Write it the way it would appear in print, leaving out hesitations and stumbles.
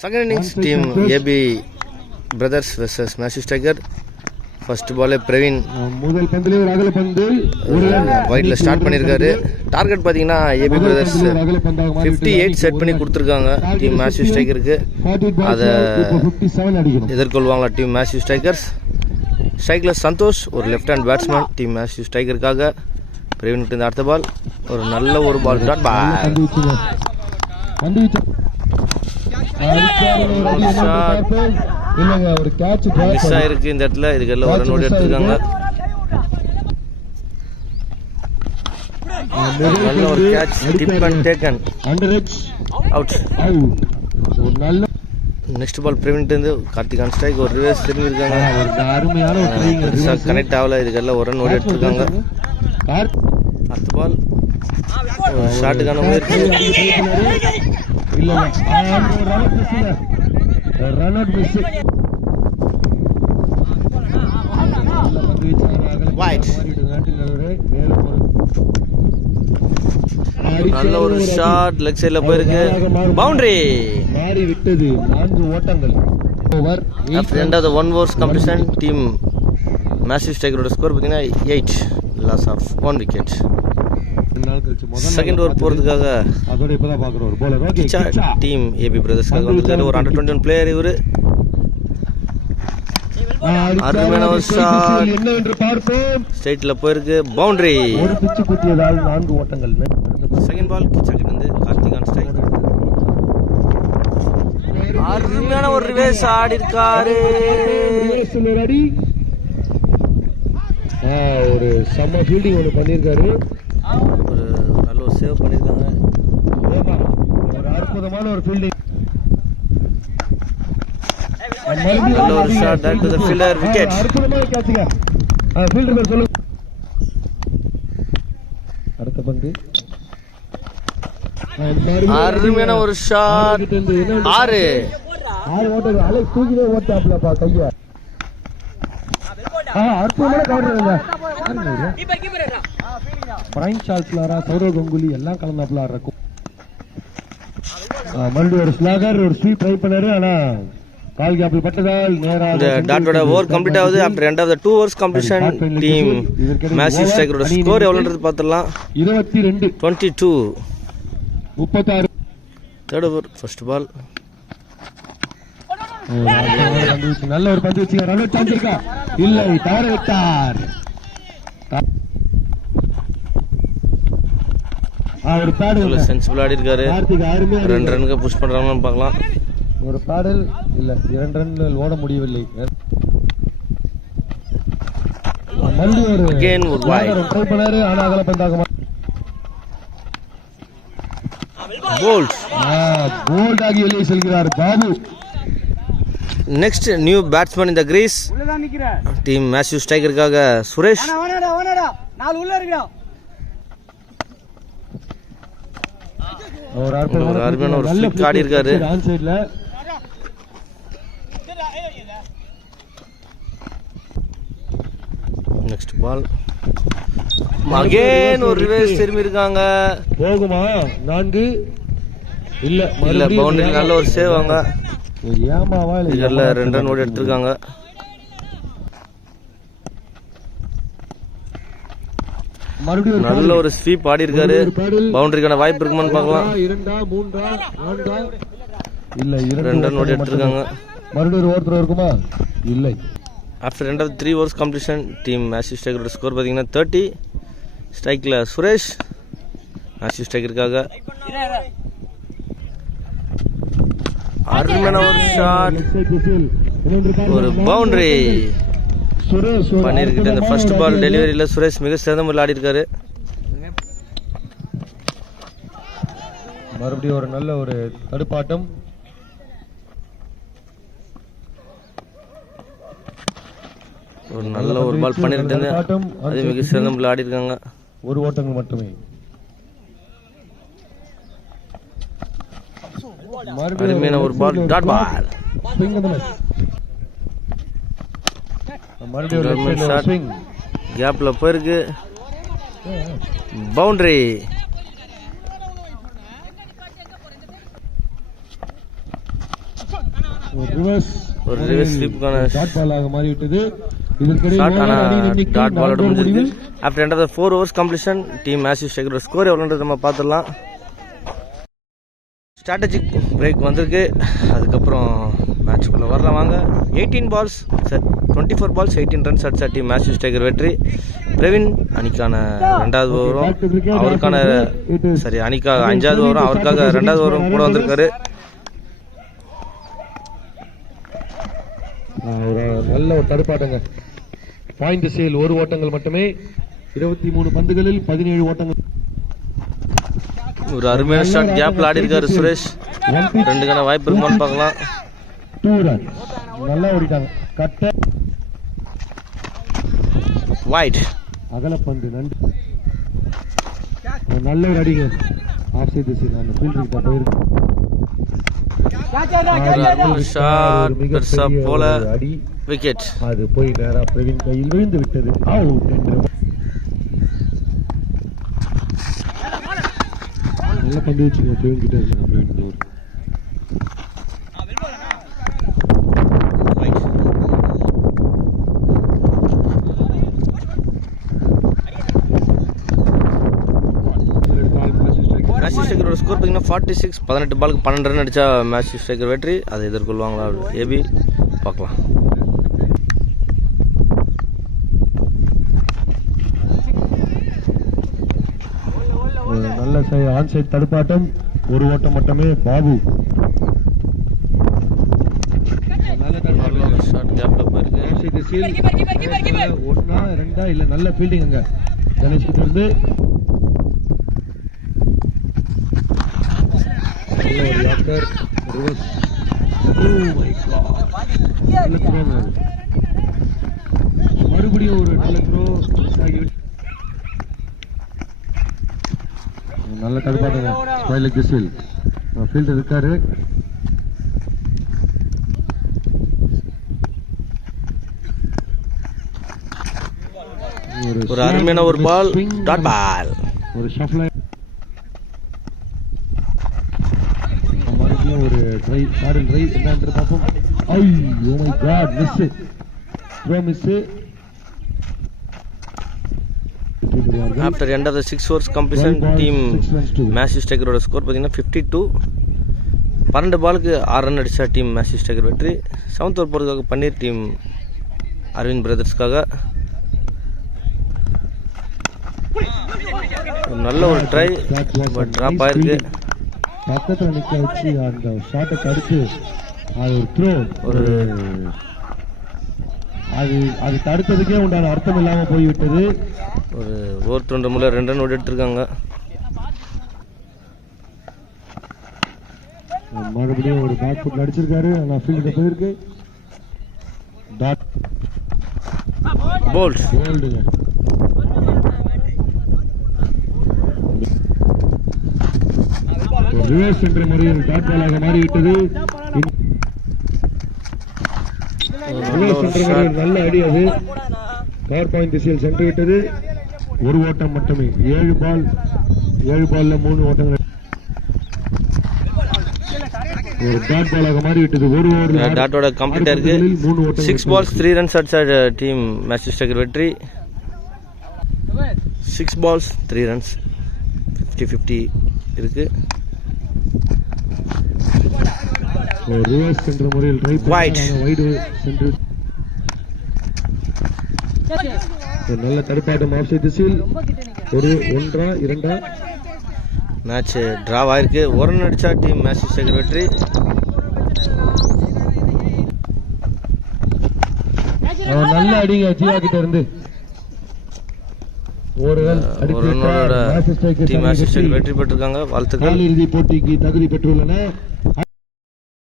Second innings team AB brothers versus Matthew Tiger. First ball Praveen முதல் பந்திலே ஒரு அகல பந்து வைட்ல ஸ்டார்ட் பண்ணிருக்காரு. டார்கெட் பாத்தீங்கன்னா AB brothers 58 செட் பண்ணி கொடுத்திருக்காங்க டீம் Matthew Tigerக்கு. அத எதிர்கொள்வாங்களா டீம் Matthew Tigers. ஸ்ட்ரைக்ல சந்தோஷ் ஒரு left hand batsman team Matthew Tigerக்காக. பிரவீன் கிட்ட இந்த அடுத்த பால் ஒரு நல்ல ஒரு பால் டாட் பால் ஒரு கேட்ச் மிஸ் ஆயிருக்கு இந்த இடத்துல. இதுக்கெல்லாம் ஒரு நோட் எடுத்துருக்காங்க. நல்ல ஒரு catch tip and taken out. Next ball Praveen இருந்து கார்த்திகான் ஸ்ட்ரைக் ஒரு ரிவர்ஸ் திரும்பி இருக்காங்க. அருமையான கனெக்ட் ஆகல. இதுக்கெல்லாம் ஒரு நோட் எடுத்துருக்காங்க. அடுத்த பால் ஷாட்டுக்கான முயற்சி நல்ல ஒரு ஷாட் லெக் சைடுல போயிருக்கு. பவுண்டரி மாறி விட்டது. 4 ஓட்டங்கள். Over end of the 1 overs completion team Matthew Tiger score பார்த்தீங்கன்னா 8 loss of 1 wicket. Second over போறதுக்காக அதோட இப்பதான் பாக்குறோம் ஒரு bowler டீம் AB பிரதர்ஸ்க்காக வந்திருக்காரு. ஒரு அண்டர் 21 பிளேயர் இவரு. அருமையான ஒரு ஷாட் என்னவென்று பார்ப்போம். ஸ்ட்ரைட்ல போயிருக்கு. பவுண்டரி ஒரு பிச்சு குத்தியதால் 4 ஓட்டங்கள். செகண்ட் பால் செகண்ட் வந்து கார்த்திகான் ஸ்ட்ரைக். அருமையான ஒரு ரிவர்ஸ் ஆடி இருக்காரு. ஒரு செம்ம ஃபீல்டிங் ஒன்று பண்ணியிருக்காரு. ஒரு நல்ல ஒரு சேவ் பண்ணியிருக்காங்க. ஒரு அற்புதமான ஒரு ஃபீல்டிங். நல்ல ஒரு shot direct to the fielder wicket. அற்புதமான கேட்ச்ங்க. ஃபீல்டர் பேர் சொல்லுங்க. அடுத்த பந்து அருமையான ஒரு ஷாட். 6 ஓட்டது. அலை தூக்கிலே ஓட்டாப்லப்பா கையா. அற்புதமான கவர்றதுங்க. பிரைன் சால்ஸ்லாரா சௌரவ் கங்குலி எல்லாம் கலந்தாப்புல இருக்கும். மறுபடியும் ஒரு ஸ்லாகர் ஒரு ஸ்வீப் ட்ரை பண்ணாரு. ஆனா கால் கேப்ல பட்டதால் நேரா இந்த டாட்டோட ஓவர் கம்ப்ளீட் ஆகுது. After end of the 2 overs completion team Matthew Tiger score எவ்வளவுன்றது பார்த்தறலாம். 22 22 36. தேர்ட் ஓவர் ஃபர்ஸ்ட் பால் நல்ல ஒரு பந்து வச்சு ரன் அவுட் சான்ஸ் இருக்கா? இல்லை, தவற விட்டார். ஒரு பேடல் சென்சிபிள் ஆடி இருக்காரு. 2 ரன்னுக்கு புஷ் பண்றாங்கன்னு பார்க்கலாம். ஒரு பேடல் இல்ல 2 ரன்கள் ஓட முடியவில்லை. அகைன் ஒரு வைட் ட்ரை பண்ணாரு. ஆனா அகல பந்தாக போல்ட் ஆகி வெளியே செல்கிறார் பாபு. நெக்ஸ்ட் நியூ பேட்ஸ்மேன் இந்த கிரீஸ் டீம் Matthew Tigerக்காக சுரேஷ். ஒரு அருமையான ஒரு ஃபிளிக் ஆடி இருக்காரு. நெக்ஸ்ட் பால் அகைன் ஒரு ரிவர்ஸ் திரும்பி இருக்காங்க. போகுமா? 4 இல்ல இல்ல பவுண்டரி. நல்ல ஒரு சேவ் வாங்க. ஏமாவா இல்ல 2 ரன் ஓடி எடுத்திருக்காங்க. நல்ல ஒரு ஸ்வீப் ஆடி இருக்காரு. பவுண்டரிக்கான வாய்ப்பு இருக்குமான்னு பார்க்கலாம். 2 3 4 இல்ல 2 ரன் ஓடி எடுத்திருக்காங்க. மறுபடியும் ஒருத்தர் இருக்குமா? இல்லை. After end of 3 overs completion team Matthew Tiger score பார்த்தீங்கன்னா 30. ஸ்ட்ரைக்ல சுரேஷ் Matthew Tigerக்காக. அருமையான ஒரு ஷாட் ஒரு பவுண்டரி பண்ணிருக்கிட்ட. இந்த ஃபர்ஸ்ட் பால் டெலிவரியில சுரேஷ் மிக சிறந்த முறையில் ஆடி இருக்காரு. மறுபடியும் ஒரு நல்ல ஒரு தடுப்பாட்டம். ஒரு நல்ல ஒரு பால் பண்ணிருக்காங்க. அது மிக சிறந்த முறையில் ஆடி இருக்காங்க. ஒரு ஓட்டங்கள் மட்டுமே. அருமையான ஒரு பால் டாட் பால். கேப்ல போயிருக்கு. பவுண்டரி. ஒரு ரிவர்ஸ் ஸ்வீப்புக்கான ஷாட் பாலாக மாறிவிட்டது. இதற்கிடையில் ஷாட் ஓவர் அடி ஆனால் எண்ணிக்கை டாட் பாலோட 4 முடிஞ்சிருக்கு. முடிவில் after end of the 4 overs completion team massive ஸ்ட்ரைக்கரோட ஸ்கோர் எவ்வளோன்றது நம்ம பார்த்துடலாம். ஸ்ட்ராட்டஜிக் பிரேக் வந்திருக்கு. அதுக்கப்புறம் மேட்ச்குள்ளே வரலாம் வாங்க. 18 balls 24 balls 18 runs அடிச்ச டீம் மேசிவ் ஸ்ட்ரைக்கர் வெற்றி. பிரவீன் அணிக்கான 2வது ஓவரும் அவருக்கான அணிக்காக 5வது ஓவரும் அவருக்காக 2வது ஓவரும் கூட வந்திருக்காரு. நல்ல ஒரு தடுப்பாட்டங்க. பாயிண்ட் சேல் 1 ஓட்டங்கள் மட்டுமே. 23 பந்துகளில் 17 ஓட்டங்கள். ஒரு அருமையான ஷாட் கேப்ல ஆடி இருக்காரு சுரேஷ். 2க்கான வாய்ப்பு இருக்குமான்னு பார்க்கலாம். 2 runs நல்லா ஓடிட்டாங்க. கட்ட வைட் அகலப்பந்து நன்றி. நல்ல ஒரு அடிங்க. ஆஃப் சைடு திசையில் அந்த ஃபீல்டர் கிட்ட போயிருக்கு. பெருசா போல அடி விக்கெட். அது போய் நேரா பிரவீன் கையில் விழுந்து விட்டது. அவுட். நல்ல பந்து வச்சுங்க பிரவீன் கிட்ட இருக்காங்க. பிரவீன் மேசிவ் ஸ்ட்ரைக்கரோட ஸ்கோர் பார்த்தீங்கன்னா 46. 18 பாலுக்கு 12 ரன் அடித்தா மேசிவ் ஸ்ட்ரைக்கர் வெற்றி. அதை எதிர்கொள்வாங்களா ஏபி பார்க்கலாம். நல்ல ஆன் சைட் தடுப்பாட்டம். 1 ஓட்டம் மட்டுமே. பாபு ஷாட் கேப்ல போயிருக்கு. 1 2 இல்ல நல்ல ஃபீல்டிங் அங்க கணேஷ் கிட்ட இருந்து. மறுபடியும் ஒரு நல்ல த்ரோ. நல்ல தடுப்பாட்டங்க. ஸ்மைல் கிசில் ஃபீல்டர் இருக்காரு. ஒரு அருமையான ஒரு பால். Dot ball. ஒரு ஷஃப்ல ஒரு ட்ரை சாரல் ட்ரை என்னன்னு பார்ப்போம். ஐயோ my god, miss. Throw miss. After end of the 6 overs completion team massive ஸ்ட்ரைக்கரோட ஸ்கோர் பார்த்தீங்கன்னா 52. 12 பாலுக்கு 6 ரன் அடிச்சா டீம் மேசிவ் ஸ்ட்ரைக்கர் வெற்றி. 7th over போகிறதுக்காக பன்னீர் டீம் அரவிந்த் பிரதர்ஸ்க்காக. நல்ல ஒரு ட்ரை பட் ட்ராப் ஆயிருக்கு. பக்கத்தில் நிற்க வச்சு அந்த ஷாட்டை தடுத்து அது ஒரு த்ரோ. ஒரு அது தடுத்ததுக்கே உண்டான அர்த்தம் இல்லாமல் போய்விட்டது. ஒரு ஓவர் 2 முறை 2 ரன் ஓடி எடுத்திருக்காங்க. மறுபடியும் ஒரு பேக் ஃபுட் அடிச்சிருக்காரு. ஆனால் ஃபீல்டு போயிருக்கு. Dot bolt. போல்டுங்க. ரிவர்ஸ் என்ற முறையில் டாட் பாலாக மாறிவிட்டது. நல்ல அடி. அது பவர் பாயிண்ட் திசையில் சென்று விட்டது. 1 ஓட்டம் மட்டுமே. 7 பால்ல 3 ஓட்டங்கள். ஒரு டாட் பாலாக மாறிவிட்டது. 1 ஓவர் டாட்டோட கம்ப்ளீட்டா இருக்கு. 6 balls 3 runs அடிச்ச டீம் மேசிவ் ஸ்ட்ரைக்கர் வெற்றி. 6 balls 3 runs 50-50 இருக்கு. ரிவர்ஸ் என்ற முறையில் வைட் சென்று நல்ல தடுப்பாட்டம். ஆஃப் சைட் திசையில் ஒரு 1 2 மேட்ச் டிராவ் ஆயிருக்கு. 1 run அடிச்சா டீம் மேசிவ் ஸ்ட்ரைக்கர் வெற்றி. நல்ல அடிங்க ஜீவா கிட்ட இருந்து. ஒரு ரன்னோட டீம் மேசிவ் ஸ்ட்ரைக்கர் வெற்றி பெற்றிருக்காங்க. வாழ்த்துக்கள். இறுதி போட்டிக்கு தகுதி பெற்றுள்ளன.